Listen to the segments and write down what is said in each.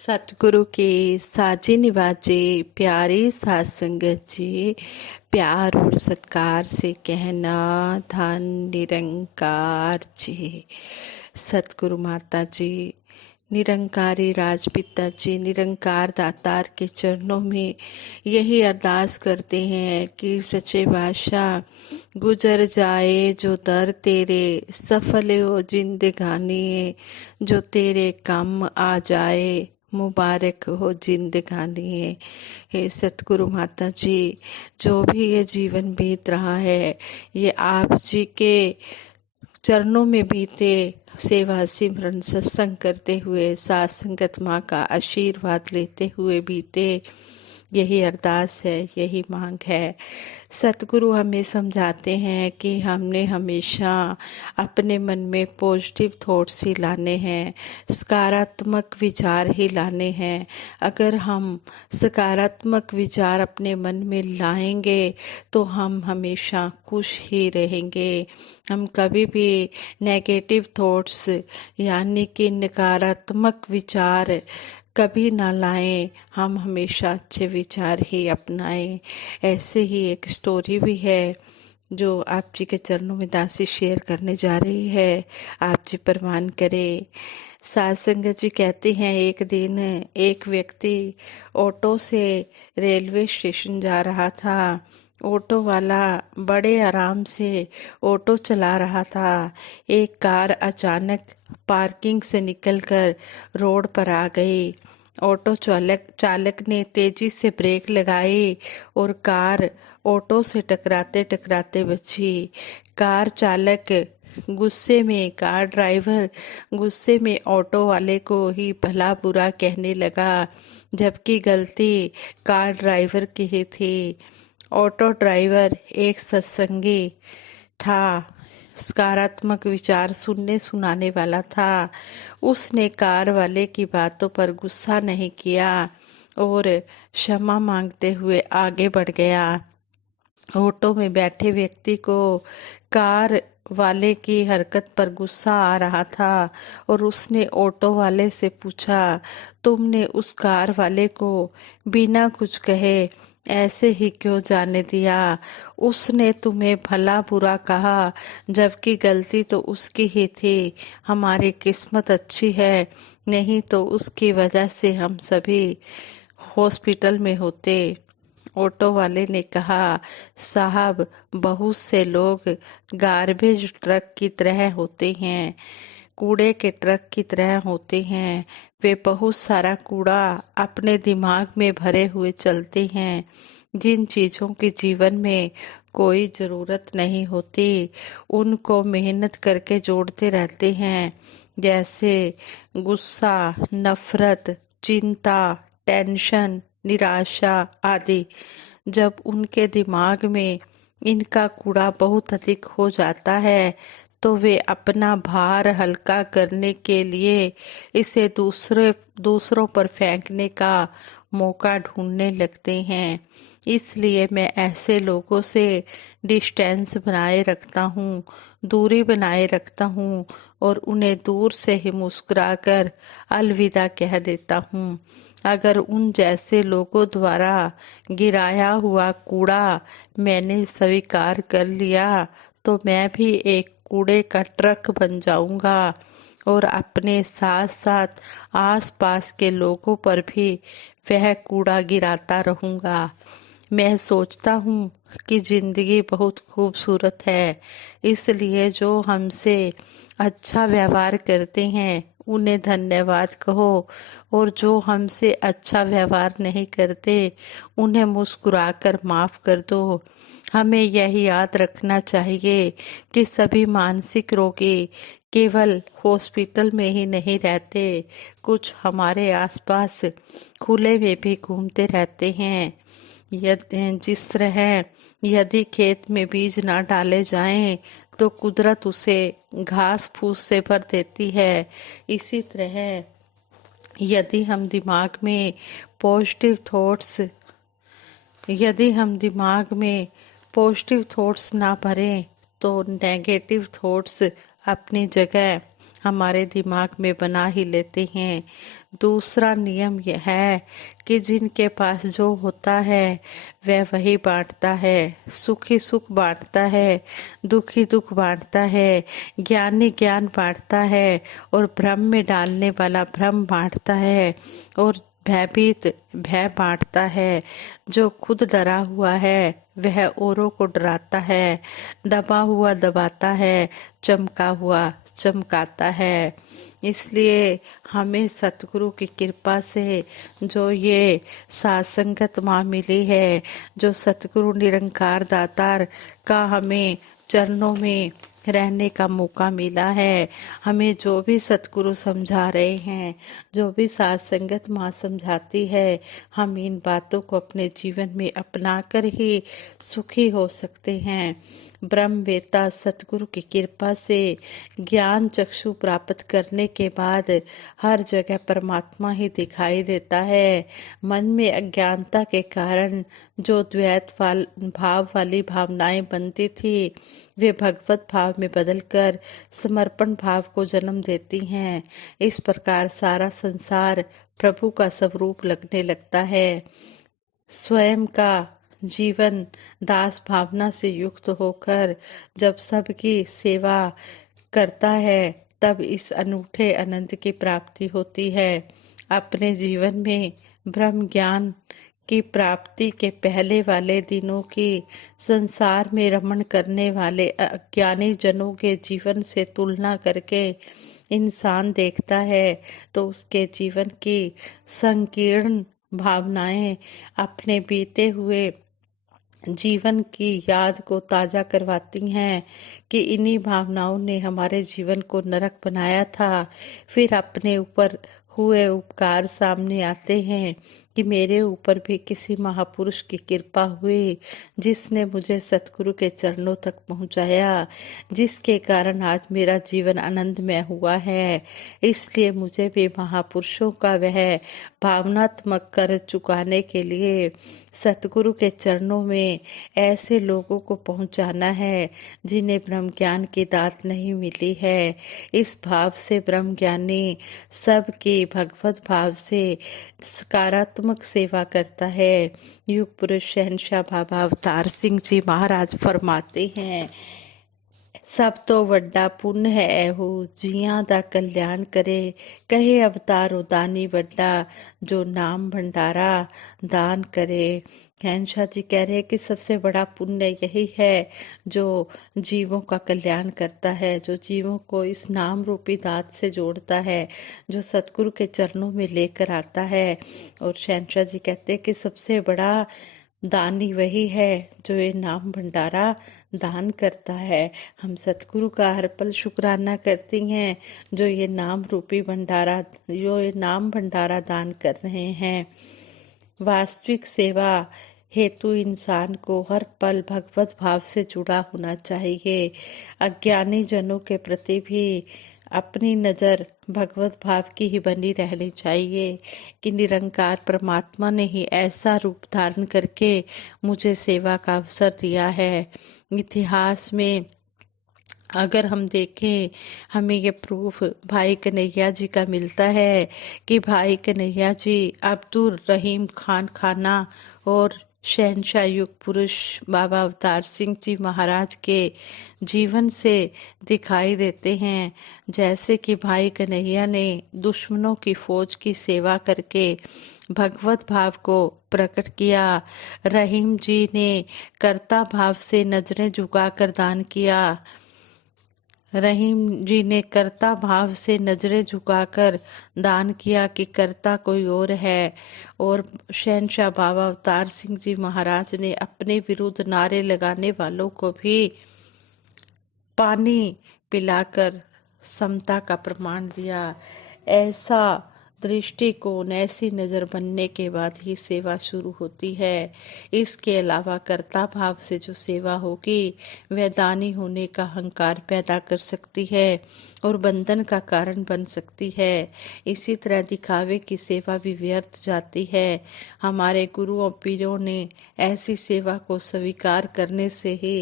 सतगुरु के साजे निवाजे प्यारे साध संगत जी, प्यार और सत्कार से कहना धन निरंकार जी। सतगुरु माता जी, निरंकारी राजपिता जी, निरंकार दातार के चरणों में यही अरदास करते हैं कि सच्चे बादशाह गुजर जाए जो दर तेरे, सफल हो जिंदगानी जो तेरे काम आ जाए, मुबारक हो जिंदगानी। हे सतगुरु माता जी, जो भी ये जीवन बीत रहा है ये आप जी के चरणों में बीते, सेवा सिमरन सत्संग करते हुए साथ संगत माँ का आशीर्वाद लेते हुए बीते। यही अरदास है, यही मांग है। सतगुरु हमें समझाते हैं कि हमने हमेशा अपने मन में पॉजिटिव थॉट्स ही लाने हैं, सकारात्मक विचार ही लाने हैं। अगर हम सकारात्मक विचार अपने मन में लाएंगे तो हम हमेशा खुश ही रहेंगे। हम कभी भी नेगेटिव थॉट्स यानी कि नकारात्मक विचार कभी ना लाएं, हम हमेशा अच्छे विचार ही अपनाएं। ऐसे ही एक स्टोरी भी है जो आप जी के चरणों में दासी शेयर करने जा रही है। आप जी परवान करें। साध संगत जी कहते हैं, एक दिन एक व्यक्ति ऑटो से रेलवे स्टेशन जा रहा था। ऑटो वाला बड़े आराम से ऑटो चला रहा था। एक कार अचानक पार्किंग से निकलकर रोड पर आ गई। ऑटो चालक ने तेजी से ब्रेक लगाई और कार ऑटो से टकराते टकराते बची। कार ड्राइवर गुस्से में ऑटो वाले को ही भला बुरा कहने लगा, जबकि गलती कार ड्राइवर की ही थी। ऑटो ड्राइवर एक सत्संगी था, सकारात्मक विचार सुनने सुनाने वाला था। उसने कार वाले की बातों पर गुस्सा नहीं किया और क्षमा मांगते हुए आगे बढ़ गया। ऑटो में बैठे व्यक्ति को कार वाले की हरकत पर गुस्सा आ रहा था और उसने ऑटो वाले से पूछा, तुमने उस कार वाले को बिना कुछ कहे ऐसे ही क्यों जाने दिया? उसने तुम्हें भला बुरा कहा, जबकि गलती तो उसकी ही थी। हमारी किस्मत अच्छी है, नहीं तो उसकी वजह से हम सभी हॉस्पिटल में होते। ऑटो वाले ने कहा, साहब, बहुत से लोग गार्बेज ट्रक की तरह होते हैं, कूड़े के ट्रक की तरह होते हैं। वे बहुत सारा कूड़ा अपने दिमाग में भरे हुए चलते हैं। जिन चीजों की जीवन में कोई जरूरत नहीं होती उनको मेहनत करके जोड़ते रहते हैं, जैसे गुस्सा, नफरत, चिंता, टेंशन, निराशा आदि। जब उनके दिमाग में इनका कूड़ा बहुत अधिक हो जाता है तो वे अपना भार हल्का करने के लिए इसे दूसरों पर फेंकने का मौका ढूंढने लगते हैं। इसलिए मैं ऐसे लोगों से डिस्टेंस बनाए रखता हूँ, दूरी बनाए रखता हूँ और उन्हें दूर से ही मुस्कुराकर अलविदा कह देता हूँ। अगर उन जैसे लोगों द्वारा गिराया हुआ कूड़ा मैंने स्वीकार कर लिया तो मैं भी एक कूड़े का ट्रक बन जाऊंगा और अपने साथ साथ आसपास के लोगों पर भी वह कूड़ा गिराता रहूंगा। मैं सोचता हूँ कि जिंदगी बहुत खूबसूरत है, इसलिए जो हमसे अच्छा व्यवहार करते हैं उन्हें धन्यवाद कहो और जो हमसे अच्छा व्यवहार नहीं करते उन्हें मुस्कुराकर माफ कर दो। हमें यह याद रखना चाहिए कि सभी मानसिक रोगी केवल हॉस्पिटल में ही नहीं रहते, कुछ हमारे आसपास खुले में भी घूमते रहते हैं। जिस तरह यदि खेत में बीज ना डाले जाएं तो कुदरत उसे घास फूस से भर देती है। इसी तरह यदि हम दिमाग में पॉजिटिव थॉट्स यदि हम दिमाग में पॉजिटिव थॉट्स ना भरें तो नेगेटिव थॉट्स अपनी जगह हमारे दिमाग में बना ही लेते हैं। दूसरा नियम यह है कि जिनके पास जो होता है वह वही बांटता है। सुखी सुख बांटता है, दुखी दुख बांटता है, ज्ञानी ज्ञान बांटता है और भ्रम में डालने वाला भ्रम बांटता है और भयभीत भय बांटता है। जो खुद डरा हुआ है वह औरों को डराता है, दबा हुआ दबाता है, चमका हुआ चमकाता है। इसलिए हमें सतगुरु की कृपा से जो ये साथ संगत माँ मिली है, जो सतगुरु निरंकार दातार का हमें चरणों में रहने का मौका मिला है, हमें जो भी सतगुरु समझा रहे हैं, जो भी साथ संगत माँ समझाती है, हम इन बातों को अपने जीवन में अपनाकर ही सुखी हो सकते हैं। ब्रह्मवेता सतगुरु की कृपा से ज्ञान चक्षु प्राप्त करने के बाद हर जगह परमात्मा ही दिखाई देता है। मन में अज्ञानता के कारण जो भाव वाली भावनाएं बनती थी, वे भगवत भाव में बदलकर समर्पण भाव को जन्म देती हैं। इस प्रकार सारा संसार प्रभु का स्वरूप लगने लगता है। स्वयं का जीवन दास भावना से युक्त होकर जब सबकी सेवा करता है, तब इस अनूठे आनंद की प्राप्ति होती है। अपने जीवन में ब्रह्म ज्ञान की प्राप्ति के पहले वाले दिनों की संसार में रमण करने वाले अज्ञानी जनों के जीवन से तुलना करके इंसान देखता है तो उसके जीवन की संकीर्ण भावनाएं अपने बीते हुए जीवन की याद को ताजा करवाती हैं कि इन्हीं भावनाओं ने हमारे जीवन को नरक बनाया था। फिर अपने ऊपर हुए उपकार सामने आते हैं कि मेरे ऊपर भी किसी महापुरुष की कृपा हुई, जिसने मुझे सतगुरु के चरणों तक पहुंचाया, जिसके कारण आज मेरा जीवन आनंदमय हुआ है। इसलिए मुझे भी महापुरुषों का वह भावनात्मक कर्ज चुकाने के लिए सतगुरु के चरणों में ऐसे लोगों को पहुंचाना है जिन्हें ब्रह्म ज्ञान की दात नहीं मिली है। इस भाव से ब्रह्म ज्ञानी सबकी भगवत भाव से सकारात्मक सेवा करता है। युग पुरुष शहंशाह बाबा अवतार सिंह जी महाराज फरमाते हैं, सब तो वड्डा पुण्य है एहू जियां दा कल्याण करे, कहे अवतार उदानी वड्डा जो नाम भंडारा दान करे। हंसा जी कह रहे हैं कि सबसे बड़ा पुण्य यही है जो जीवों का कल्याण करता है, जो जीवों को इस नाम रूपी दात से जोड़ता है, जो सतगुरु के चरणों में लेकर आता है। और शहंशाह जी कहते हैं कि सबसे बड़ा दानी वही है जो ये नाम भंडारा दान करता है। हम सतगुरु का हर पल शुक्राना करती हैं जो ये नाम रूपी भंडारा दान कर रहे हैं। वास्तविक सेवा हेतु इंसान को हर पल भगवत भाव से जुड़ा होना चाहिए। अज्ञानी जनों के प्रति भी अपनी नज़र भगवत भाव की ही बनी रहनी चाहिए कि निरंकार परमात्मा ने ही ऐसा रूप धारण करके मुझे सेवा का अवसर दिया है। इतिहास में अगर हम देखें, हमें ये प्रूफ भाई कन्हैया जी का मिलता है कि भाई कन्हैया जी अब्दुल रहीम खान खाना और शहंशाह युग पुरुष बाबा अवतार सिंह जी महाराज के जीवन से दिखाई देते हैं। जैसे कि भाई कन्हैया ने दुश्मनों की फौज की सेवा करके भगवत भाव को प्रकट किया, रहीम जी ने कर्ता भाव से नजरें झुकाकर दान किया, रहीम जी ने कर्ता भाव से नजरें झुकाकर दान किया कि कर्ता कोई और है। और शहंशाह बाबा अवतार सिंह जी महाराज ने अपने विरुद्ध नारे लगाने वालों को भी पानी पिलाकर समता का प्रमाण दिया। ऐसा दृष्टिकोण, ऐसी नज़र बनने के बाद ही सेवा शुरू होती है। इसके अलावा कर्ता भाव से जो सेवा होगी वह दानी होने का अहंकार पैदा कर सकती है और बंधन का कारण बन सकती है। इसी तरह दिखावे की सेवा भी व्यर्थ जाती है। हमारे गुरुओं पीरों ने ऐसी सेवा को स्वीकार करने से ही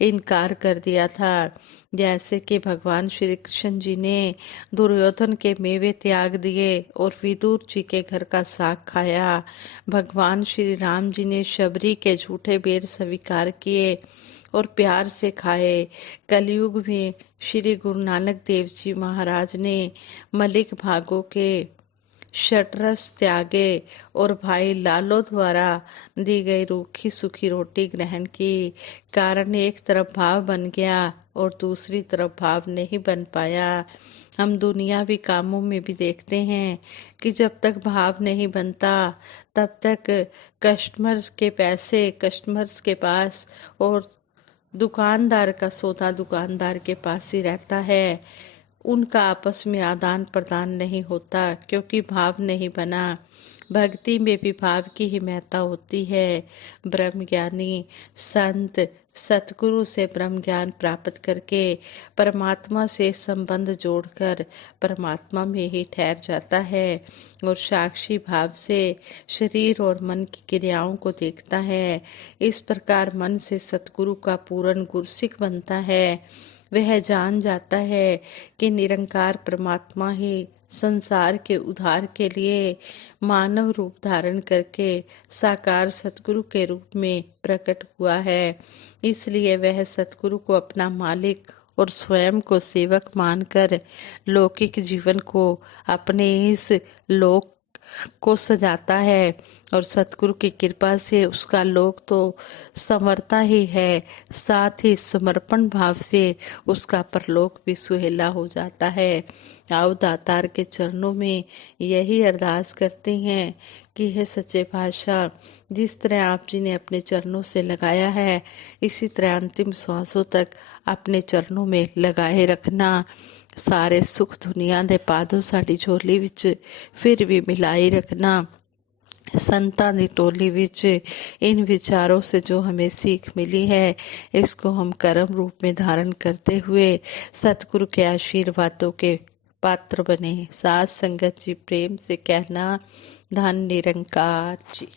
इनकार कर दिया था। जैसे कि भगवान श्री कृष्ण जी ने दुर्योधन के मेवे त्याग दिए और विदुर जी के घर का साग खाया। भगवान श्री राम जी ने शबरी के झूठे बेर स्वीकार किए और प्यार से खाए। कलयुग में श्री गुरु नानक देव जी महाराज ने मलिक भागों के शटरस त्यागे और भाई लालो द्वारा दी गई रूखी सूखी रोटी ग्रहण की। कारण एक तरफ भाव बन गया और दूसरी तरफ भाव नहीं बन पाया। हम दुनियावी कामों में भी देखते हैं कि जब तक भाव नहीं बनता तब तक कस्टमर्स के पैसे कस्टमर्स के पास और दुकानदार का सौदा दुकानदार के पास ही रहता है। उनका आपस में आदान प्रदान नहीं होता क्योंकि भाव नहीं बना। भक्ति में भी भाव की ही महत्ता होती है। ब्रह्मज्ञानी संत सतगुरु से ब्रह्म ज्ञान प्राप्त करके परमात्मा से संबंध जोड़कर परमात्मा में ही ठहर जाता है और साक्षी भाव से शरीर और मन की क्रियाओं को देखता है। इस प्रकार मन से सतगुरु का पूर्ण गुरसिक बनता है। वह जान जाता है कि निरंकार परमात्मा ही संसार के उद्धार के लिए मानव रूप धारण करके साकार सतगुरु के रूप में प्रकट हुआ है। इसलिए वह सतगुरु को अपना मालिक और स्वयं को सेवक मानकर लौकिक जीवन को अपने इस लोक को सजाता है और सतगुरु की कृपा से उसका लोक तो संवरता ही है, साथ ही समर्पण भाव से उसका परलोक भी सुहेला हो जाता है। आओ दातार के चरणों में यही अरदास करते हैं कि हे सच्चे पातशाह, जिस तरह आप जी ने अपने चरणों से लगाया है इसी तरह अंतिम श्वासों तक अपने चरणों में लगाए रखना। ਸਾਰੇ ਸੁਖ ਦੁਨੀਆ ਦੇ ਪਾਦੋ ਸਾਡੀ ਝੋਲੀ ਵਿੱਚ ਫਿਰ ਵੀ ਮਿਲਾਈ रखना। संतां की टोली विच इन विचारों से जो हमें सीख मिली है इसको हम कर्म रूप में धारण करते हुए सतगुरु के आशीर्वादों के पात्र बने। साथ संगत जी प्रेम से कहना, धन निरंकार जी।